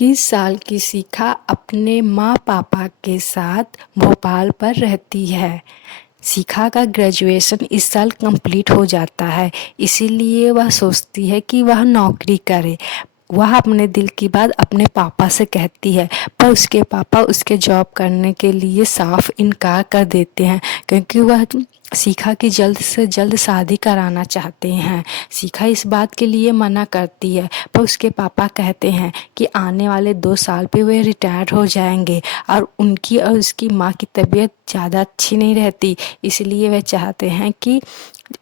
21 साल की शिखा अपने माँ पापा के साथ भोपाल पर रहती है। शिखा का ग्रेजुएशन इस साल कंप्लीट हो जाता है, इसीलिए वह सोचती है कि वह नौकरी करे। वह अपने दिल की बात अपने पापा से कहती है, पर उसके पापा उसके जॉब करने के लिए साफ इनकार कर देते हैं, क्योंकि वह शिखा की जल्द से जल्द शादी कराना चाहते हैं। शिखा इस बात के लिए मना करती है, पर उसके पापा कहते हैं कि आने वाले 2 साल पे वे रिटायर हो जाएंगे और उनकी और उसकी माँ की तबीयत ज़्यादा अच्छी नहीं रहती, इसलिए वे चाहते हैं कि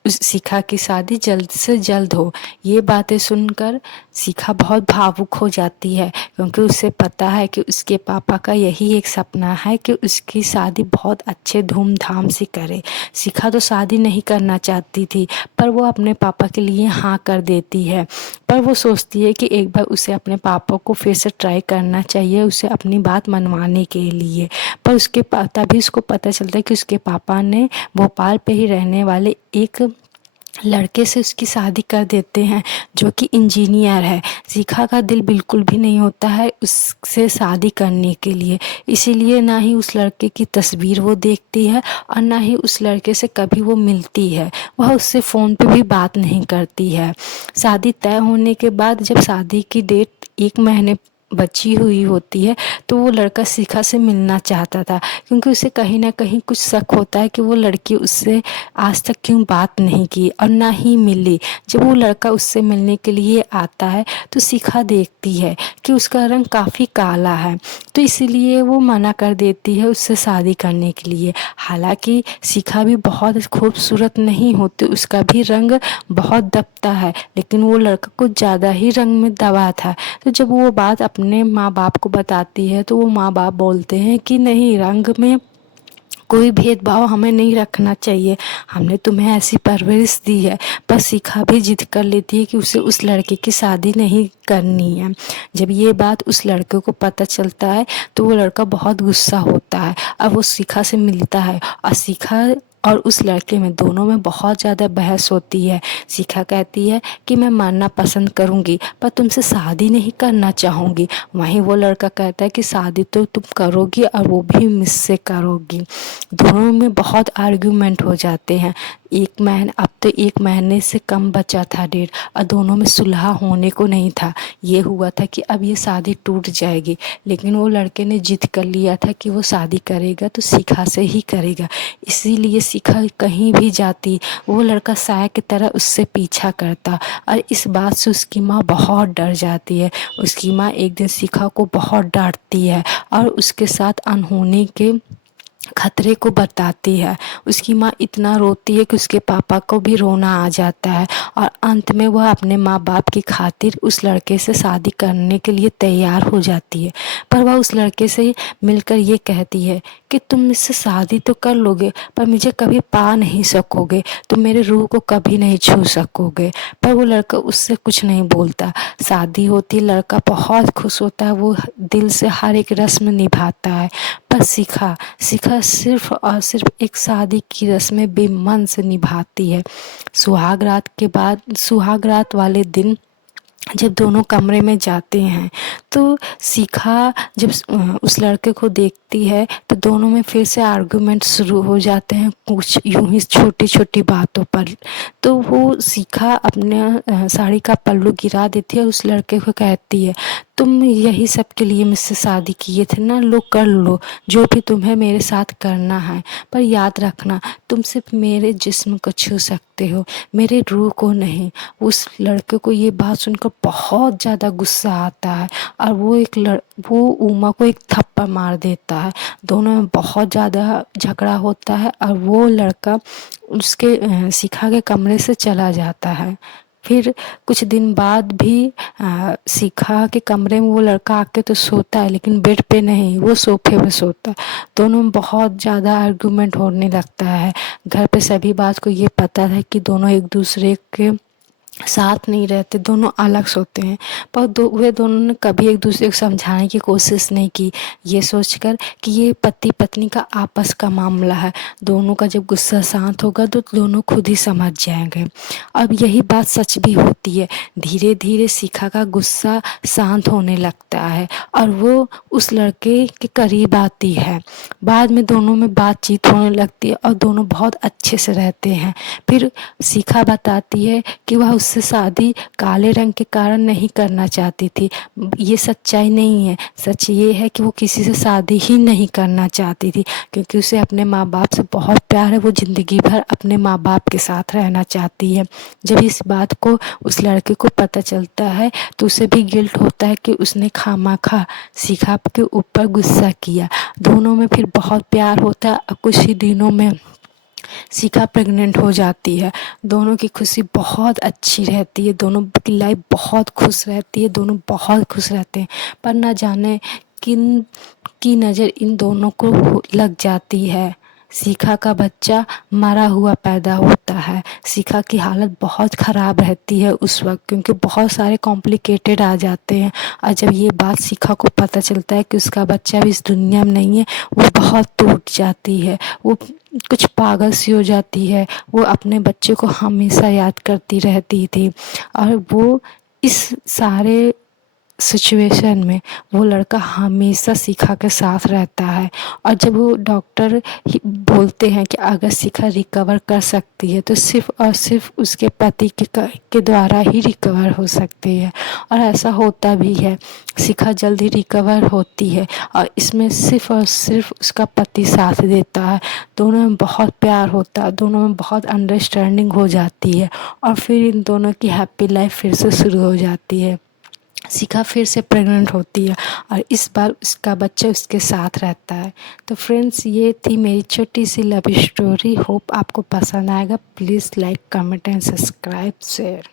उस शिखा की शादी जल्द से जल्द हो। ये बातें सुनकर शिखा बहुत भावुक हो जाती है, क्योंकि उसे पता है कि उसके पापा का यही एक सपना है कि उसकी शादी बहुत अच्छे धूमधाम से करे। शिखा तो शादी नहीं करना चाहती थी, पर वो अपने पापा के लिए हाँ कर देती है। पर वो सोचती है कि एक बार उसे अपने पापा को फिर से ट्राई करना चाहिए, उसे अपनी बात मनवाने के लिए। पर उसके तभी उसको पता चलता है कि उसके पापा ने भोपाल पे ही रहने वाले एक लड़के से उसकी शादी कर देते हैं, जो कि इंजीनियर है। शिखा का दिल बिल्कुल भी नहीं होता है उससे शादी करने के लिए, इसीलिए ना ही उस लड़के की तस्वीर वो देखती है और ना ही उस लड़के से कभी वो मिलती है। वह उससे फ़ोन पे भी बात नहीं करती है। शादी तय होने के बाद जब शादी की डेट 1 महीने बची हुई होती है, तो वो लड़का शिखा से मिलना चाहता था, क्योंकि उसे कहीं ना कहीं कुछ शक होता है कि वो लड़की उससे आज तक क्यों बात नहीं की और ना ही मिली। जब वो लड़का उससे मिलने के लिए आता है, तो शिखा देखती है कि उसका रंग काफ़ी काला है, तो इसीलिए वो मना कर देती है उससे शादी करने के लिए। हालांकि शिखा भी बहुत खूबसूरत नहीं होती, उसका भी रंग बहुत दबता है, लेकिन वो लड़का कुछ ज़्यादा ही रंग में दबा था। तो जब वो बात अपने माँ बाप को बताती है, तो वो माँ बाप बोलते हैं कि नहीं, रंग में कोई भेदभाव हमें नहीं रखना चाहिए, हमने तुम्हें ऐसी परवरिश दी है। पर शिखा भी जिद कर लेती है कि उसे उस लड़के की शादी नहीं करनी है। जब ये बात उस लड़के को पता चलता है, तो वो लड़का बहुत गुस्सा होता है। अब वो शिखा से मिलता है और शिखा और उस लड़के में दोनों में बहुत ज़्यादा बहस होती है। शिखा कहती है कि मैं मरना पसंद करूँगी, पर तुमसे शादी नहीं करना चाहूँगी। वहीं वो लड़का कहता है कि शादी तो तुम करोगी और वो भी मुझसे करोगी। दोनों में बहुत आर्ग्यूमेंट हो जाते हैं। अब तो 1 महीने से कम बचा था डेट, और दोनों में सुलह होने को नहीं था। ये हुआ था कि अब ये शादी टूट जाएगी, लेकिन वो लड़के ने जिद कर लिया था कि वो शादी करेगा तो शिखा से ही करेगा। इसीलिए शिखा कहीं भी जाती, वो लड़का साया की तरह उससे पीछा करता, और इस बात से उसकी माँ बहुत डर जाती है। उसकी माँ एक दिन शिखा को बहुत डांटती है और उसके साथ अनहोनी के खतरे को बताती है। उसकी माँ इतना रोती है कि उसके पापा को भी रोना आ जाता है, और अंत में वह अपने माँ बाप की खातिर उस लड़के से शादी करने के लिए तैयार हो जाती है। पर वह उस लड़के से मिलकर ये कहती है कि तुम मुझसे शादी तो कर लोगे, पर मुझे कभी पा नहीं सकोगे, तुम मेरे रूह को कभी नहीं छू सकोगे। पर वो लड़का उससे कुछ नहीं बोलता। शादी होती, लड़का बहुत खुश होता है, वो दिल से हर एक रस्म निभाता है। पर शिखा शिखा सिर्फ और सिर्फ एक शादी की रस्में बेमन से निभाती है। सुहाग रात वाले दिन जब दोनों कमरे में जाते हैं, तो शिखा जब उस लड़के को देखती है, तो दोनों में फिर से आर्गुमेंट शुरू हो जाते हैं, कुछ यूं ही छोटी छोटी बातों पर। तो वो शिखा अपने साड़ी का पल्लू गिरा देती है, उस लड़के को कहती है, तुम यही सब के लिए मुझसे शादी किए थे ना, लो कर लो जो भी तुम्हें मेरे साथ करना है, पर याद रखना तुम सिर्फ मेरे जिस्म को छू सकते हो, मेरे रूह को नहीं। उस लड़के को ये बात सुनकर बहुत ज़्यादा गुस्सा आता है, और वो उमा को एक थप्पड़ मार देता है। दोनों में बहुत ज़्यादा झगड़ा होता है, और वो लड़का उसके शिखा के कमरे से चला जाता है। फिर कुछ दिन बाद भी शिखा के कमरे में वो लड़का आके तो सोता है, लेकिन बेड पे नहीं, वो सोफे पे सोता है। दोनों में बहुत ज़्यादा आर्गुमेंट होने लगता है। घर पे सभी बात को ये पता है कि दोनों एक दूसरे के साथ नहीं रहते, दोनों अलग सोते हैं। पर वे दोनों ने कभी एक दूसरे को समझाने की कोशिश नहीं की, ये सोचकर कि ये पति पत्नी का आपस का मामला है, दोनों का जब गुस्सा शांत होगा तो दोनों खुद ही समझ जाएंगे। अब यही बात सच भी होती है। धीरे धीरे शिखा का गुस्सा शांत होने लगता है और वो उस लड़के के करीब आती है। बाद में दोनों में बातचीत होने लगती है और दोनों बहुत अच्छे से रहते हैं। फिर शिखा बताती है कि वह उससे शादी काले रंग के कारण नहीं करना चाहती थी। ये सच्चाई नहीं है, सच ये है कि वो किसी से शादी ही नहीं करना चाहती थी, क्योंकि उसे अपने माँ बाप से बहुत प्यार है। वो ज़िंदगी भर अपने माँ बाप के साथ रहना चाहती है। जब इस बात को उस लड़के को पता चलता है तो उसे भी गिल्ट होता है कि उसने खामखा शिखा के ऊपर गुस्सा किया। दोनों में फिर बहुत प्यार होता है और कुछ ही दिनों में शिखा प्रेग्नेंट हो जाती है। दोनों की खुशी बहुत अच्छी रहती है, दोनों की लाइफ बहुत खुश रहती है, दोनों बहुत खुश रहते हैं। पर न जाने किन की नज़र इन दोनों को लग जाती है। शिखा का बच्चा मरा हुआ पैदा होता है। शिखा की हालत बहुत ख़राब रहती है उस वक्त, क्योंकि बहुत सारे कॉम्प्लिकेटेड आ जाते हैं। और जब ये बात शिखा को पता चलता है कि उसका बच्चा भी इस दुनिया में नहीं है, वो बहुत टूट जाती है। वो कुछ पागल सी हो जाती है। वो अपने बच्चे को हमेशा याद करती रहती थी और वो इस सारे सिचुएशन में वो लड़का हमेशा शिखा के साथ रहता है। और जब वो डॉक्टर बोलते हैं कि अगर शिखा रिकवर कर सकती है तो सिर्फ़ और सिर्फ़ उसके पति के द्वारा ही रिकवर हो सकती है, और ऐसा होता भी है। शिखा जल्दी रिकवर होती है और इसमें सिर्फ़ और सिर्फ़ उसका पति साथ देता है। दोनों में बहुत प्यार होता है, दोनों में बहुत अंडरस्टैंडिंग हो जाती है और फिर इन दोनों की हैप्पी लाइफ फिर से शुरू हो जाती है। शिखा फिर से प्रेग्नेंट होती है और इस बार उसका बच्चा उसके साथ रहता है। तो फ्रेंड्स, ये थी मेरी छोटी सी लव स्टोरी। होप आपको पसंद आएगा। Please like, comment and subscribe, share.